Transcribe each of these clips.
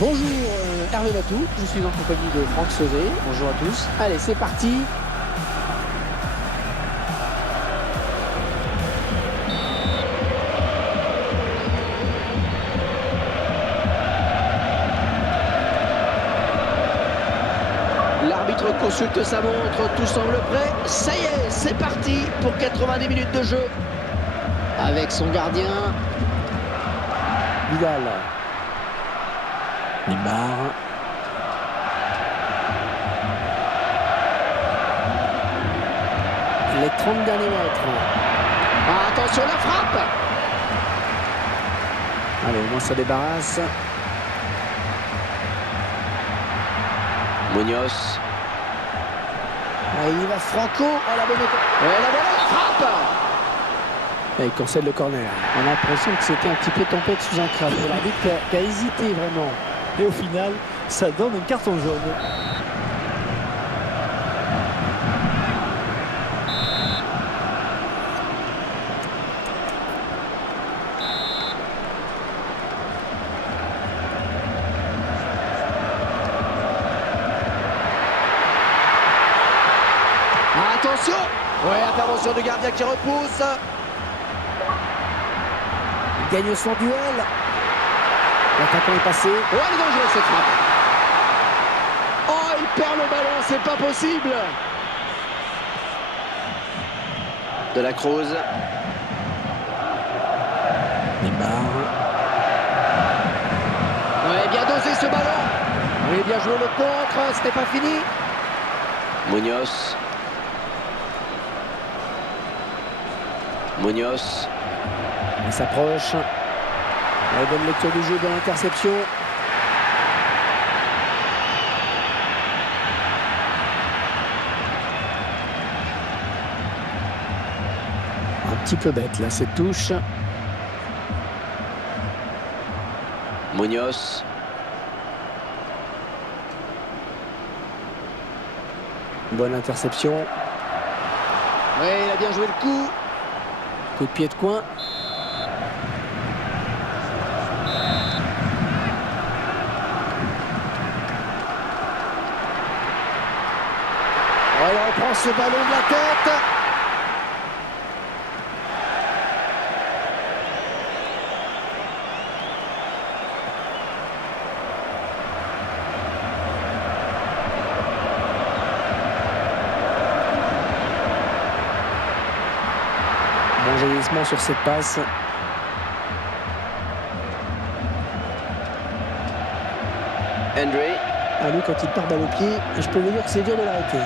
Bonjour Hervé Matou, je suis en compagnie de Franck Sauzet. Bonjour à tous. Allez, c'est parti. L'arbitre consulte sa montre, tout semble prêt. Ça y est, c'est parti pour 90 minutes de jeu. Avec son gardien, Vidal. Neymar. Les 30 derniers mètres. Ah, attention, la frappe. Allez, au moins ça débarrasse. Munoz. Ah, il y va Franco. Oh, la bonne la frappe. Et il concède le corner. On a l'impression que c'était un petit peu tempête sous un crabe. L'arbitre qui a hésité vraiment. Et au final, ça donne un carton jaune. Attention. Ouais, intervention du gardien qui repousse. Il gagne son duel. L'attaquant est passé. Oh, elle est dangereuse cette frappe. Oh, il perd le ballon, c'est pas possible. De la Cruz. Neymar. Ouais, bien dosé ce ballon. Oui, bien joué le contre, c'était pas fini. Munoz. Munoz. Il s'approche. La bonne lecture du jeu de l'interception. Un petit peu bête là cette touche. Munoz. Bonne interception. Oui, il a bien joué le coup. Coup de pied de coin. Oh, il reprend ce ballon de la tête. Bon jaillissement sur cette passe. André. Ah, lui, quand il part balle au pied, je peux vous dire que c'est dur de l'arrêter.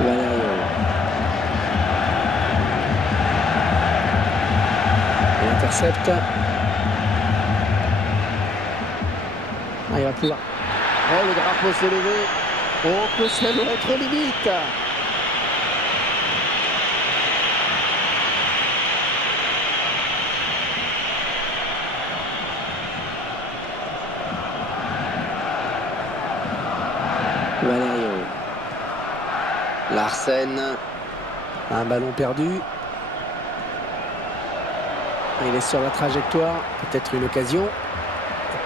Valerio. Il intercepte. Ah, il va pouvoir. Oh, le drapeau s'est levé. Oh, que ça doit être limite. Valerio. Larsen. Un ballon perdu. Il est sur la trajectoire. Peut-être une occasion.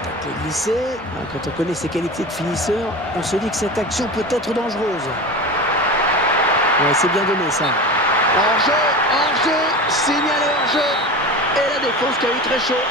Peut-être glisser. Quand on connaît ses qualités de finisseur, on se dit que cette action peut être dangereuse. Ouais, c'est bien donné ça. Hors-jeu, signalé hors-jeu. Et la défense qui a eu très chaud.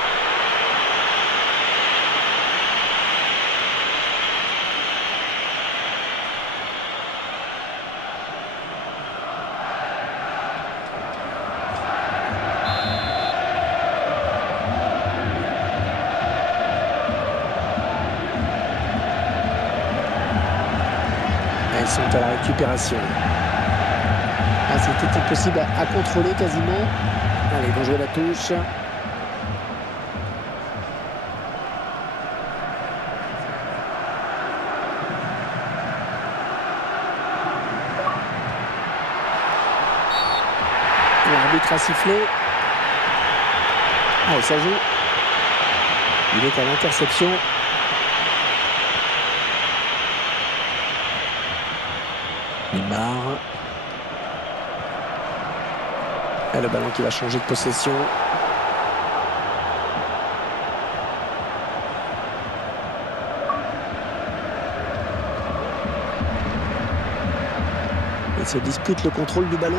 Ils sont à la récupération. Ah, c'était impossible à contrôler quasiment. Allez, ils vont jouer la touche. L'arbitre a sifflé. Allez, ça joue. Il est à l'interception. Neymar. Et le ballon qui va changer de possession. Ils se disputent le contrôle du ballon.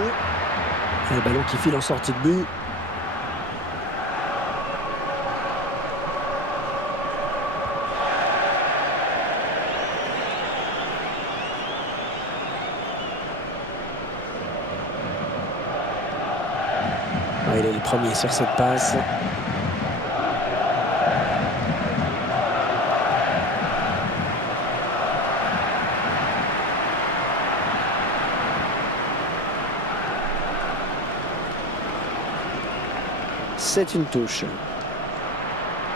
Un ballon qui file en sortie de but. Il est le premier sur cette passe. C'est une touche.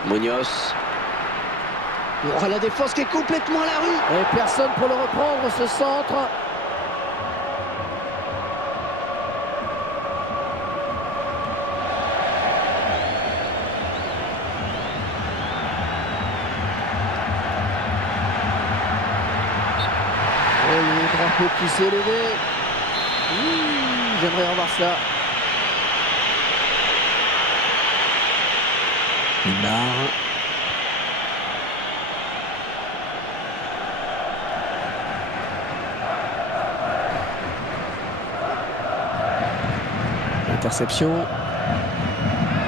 Munoz. Oh, la défense qui est complètement à la rue. Et personne pour le reprendre, ce centre. Oh, le drapeau qui s'est levé. J'aimerais revoir ça. Neymar. Interception.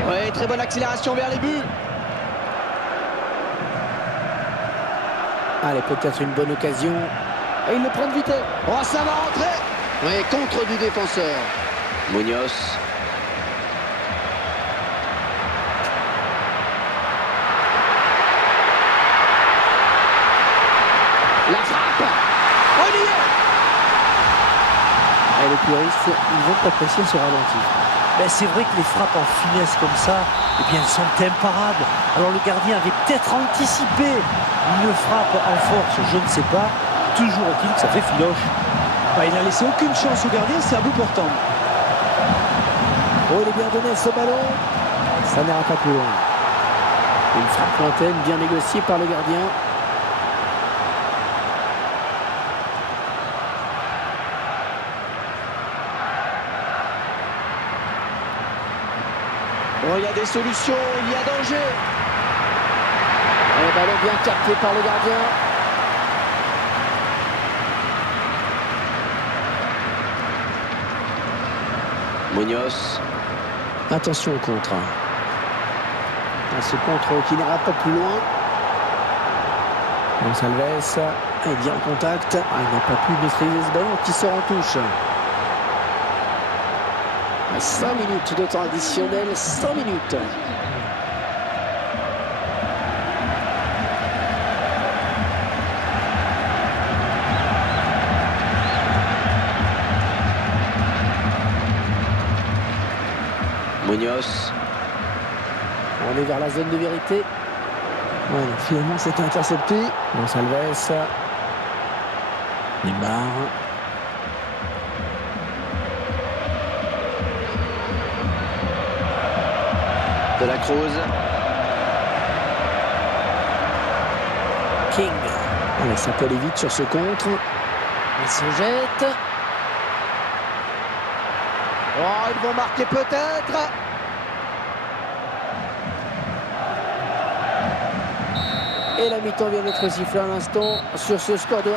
Ouais, très bonne accélération vers les buts. Allez, peut-être une bonne occasion. Et il le prend de vitesse. Oh, ça va rentrer. Ouais, contre du défenseur. Munoz. La frappe. Oh, il y est. Et les puristes, ils vont apprécier ce ralenti. Ben, c'est vrai que les frappes en finesse comme ça, eh bien, elles sont imparables. Alors le gardien avait peut-être anticipé une frappe en force, je ne sais pas. Toujours est-il que ça fait filoche. Il n'a laissé aucune chance au gardien, c'est à bout portant. Oh, il est bien donné ce ballon. Ça n'ira pas plus loin. Une frappe lointaine bien négociée par le gardien. Oh, il y a des solutions, il y a danger. Un ballon bien capté par le gardien. Munoz. Attention au contre. Ce contre qui n'ira pas plus loin. Gonçalves est bien en contact. Il n'a pas pu maîtriser ce ballon qui sort en touche. 5 minutes de temps additionnel, 100 minutes. Munoz. On est vers la zone de vérité. Ouais, finalement, c'est intercepté. Gonçalves. Neymar. De la Cruz. King. Allez, ça peut aller vite sur ce contre. Il se jette. Oh, ils vont marquer peut-être. Et la mi-temps vient d'être sifflée à l'instant sur ce score de 1-0.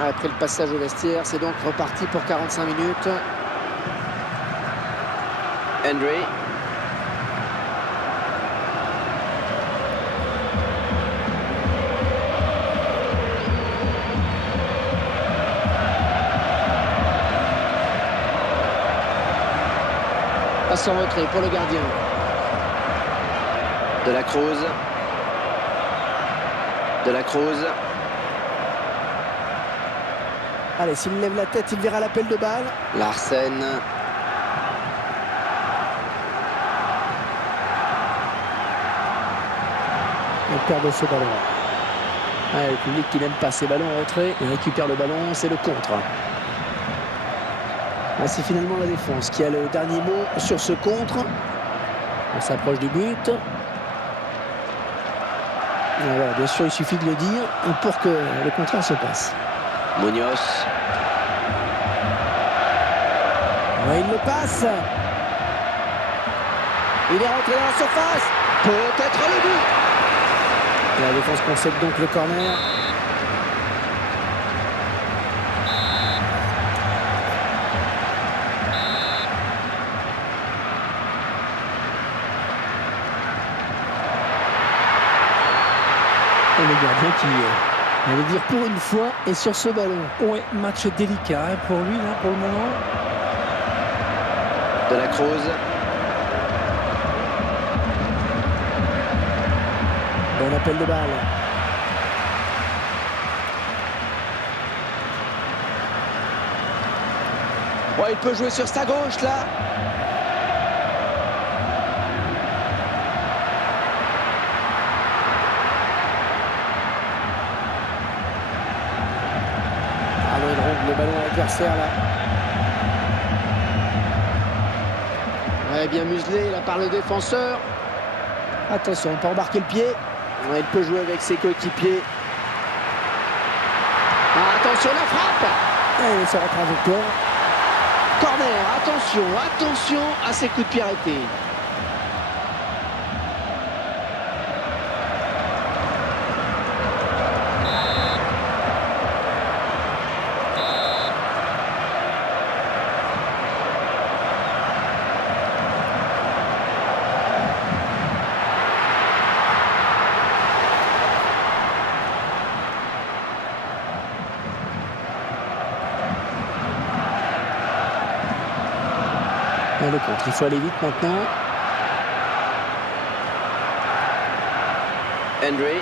Après le passage au vestiaire, c'est donc reparti pour 45 minutes. Henry. Passe en retrait pour le gardien. De la Cruz. De la Cruz. Allez, s'il lève la tête, il verra l'appel de balle. Larsen. Il perd ce ballon. Le public qui n'aime pas ces ballons en retrait. Il récupère le ballon, c'est le contre. C'est finalement la défense qui a le dernier mot sur ce contre. On s'approche du but. Voilà, bien sûr, il suffit de le dire pour que le contraire se passe. Munoz. Ouais, il le passe. Il est rentré dans la surface. Peut-être le but. La défense concède donc le corner. Et le gardien qui, on va dire pour une fois, est sur ce ballon. Ouais, match délicat pour lui, là, pour le moment. De la Cruz. Bon appel de balle. Ouais, il peut jouer sur sa gauche là. Il ronde le ballon à l'adversaire là. Ouais, bien muselé là par le défenseur. Attention, on peut embarquer le pied. Ouais, il peut jouer avec ses coéquipiers. Attention, la frappe. Et sur la trajectoire. Corner, attention, attention à ces coups de pied arrêtés. Le contre, il faut aller vite maintenant. Henry.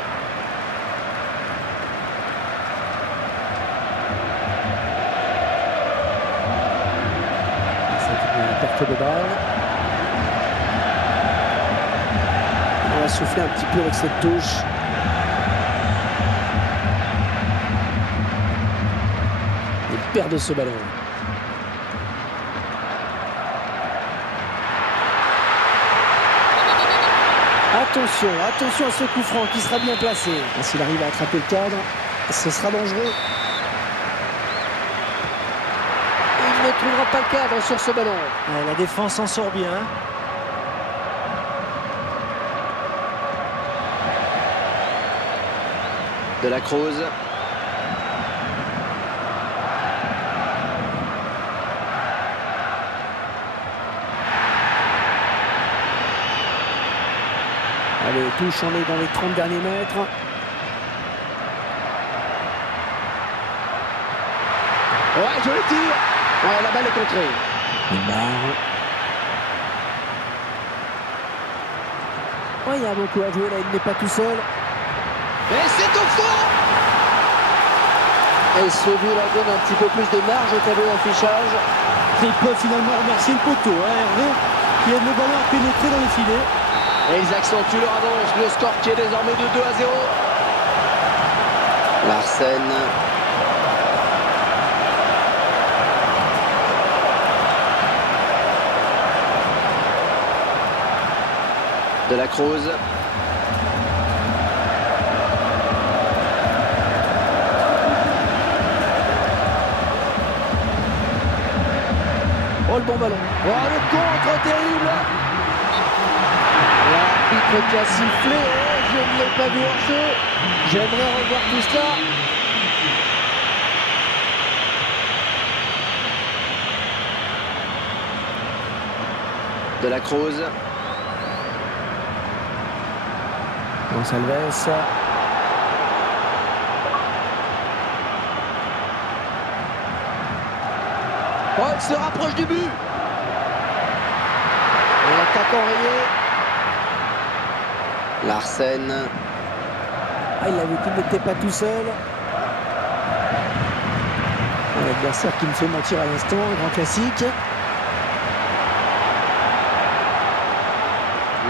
C'est une perte de balle. On va souffler un petit peu avec cette touche. Il perd ce ballon. Attention, attention à ce coup franc qui sera bien placé. S'il arrive à attraper le cadre, ce sera dangereux. Il ne trouvera pas le cadre sur ce ballon. La défense s'en sort bien. De la Cruz. Allez, touche, on est dans les 30 derniers mètres. Ouais, je le tire. Ouais, la balle est contrée. Neymar. Ouais, il y a beaucoup à jouer là, il n'est pas tout seul. Et c'est au fond. Et ce but leur donne un petit peu plus de marge au tableau d'affichage. Il peut finalement remercier le poteau, Hervé, qui aide le ballon à pénétrer dans les filets. Et ils accentuent leur avance. Le score qui est désormais de 2-0. Larsen. De la Cruz. Oh, le bon ballon. Oh, le contre terrible. L'arbitre qui a sifflé. Oh, je ne l'ai pas vu en jeu. J'aimerais revoir tout cela. De la Cruz. Gonçalves. Oh, il se rapproche du but. attaquant rayé. Larsen. Ah, il a vu qu'il n'était pas tout seul. Un adversaire qui me fait mentir à l'instant, un grand classique.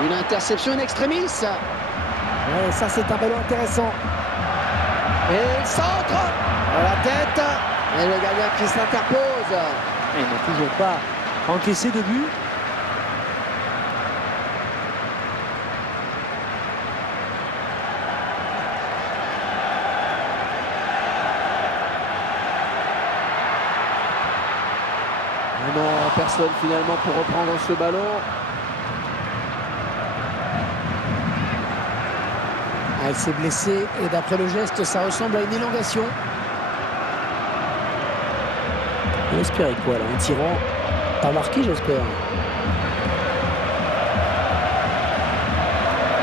Une interception in extremis. Ouais, ça c'est un ballon intéressant. Et le centre à la tête. Et le gardien qui s'interpose. Il n'a toujours pas encaissé de but. Non, personne finalement pour reprendre ce ballon. Elle s'est blessée et d'après le geste, ça ressemble à une élongation. On espérait quoi là, en tirant? Pas marqué, j'espère.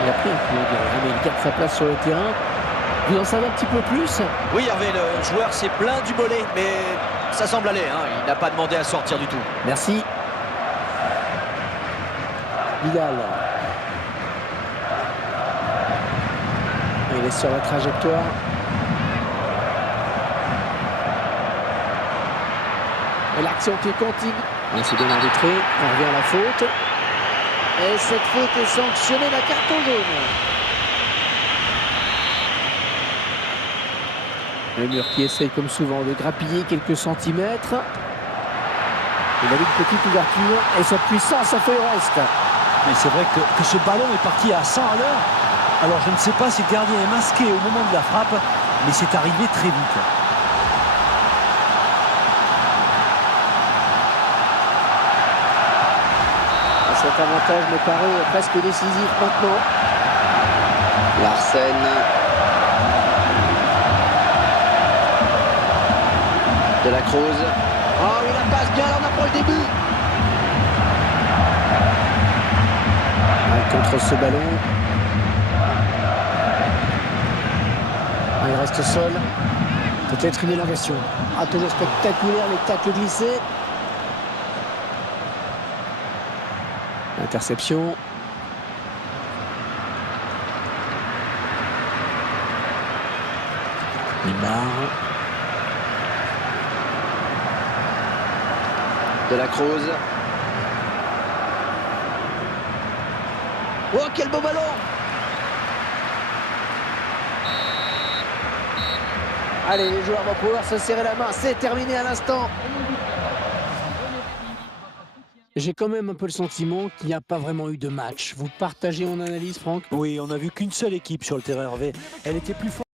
Il a pris un coup, mais il garde sa place sur le terrain. Vous en savez un petit peu plus? Oui, Hervé, le joueur s'est plaint du mollet, mais ça semble aller, hein. Il n'a pas demandé à sortir du tout. Merci. Vidal. Il est sur la trajectoire. Et l'action qui continue. C'est bien arbitré. On revient à la faute. Et cette faute est sanctionnée d'un carton jaune. Le mur qui essaye comme souvent de grappiller quelques centimètres. Il a une petite ouverture et sa puissance a fait le reste. Mais c'est vrai que ce ballon est parti à 100 à l'heure. Alors je ne sais pas si le gardien est masqué au moment de la frappe, mais c'est arrivé très vite. Cet avantage me paraît presque décisif maintenant. Larsen. De la Cruz. Oh, il la passe bien, là on approche des buts. Contre ce ballon. Il reste seul. Peut-être une élongation. Ah, toujours spectaculaire, les tacles glissés. Interception. Neymar. De la Cruz. Oh, quel beau ballon! Allez, les joueurs vont pouvoir se serrer la main. C'est terminé à l'instant. J'ai quand même un peu le sentiment qu'il n'y a pas vraiment eu de match. Vous partagez mon analyse, Franck? Oui, on n'a vu qu'une seule équipe sur le terrain, Hervé. Elle était plus forte.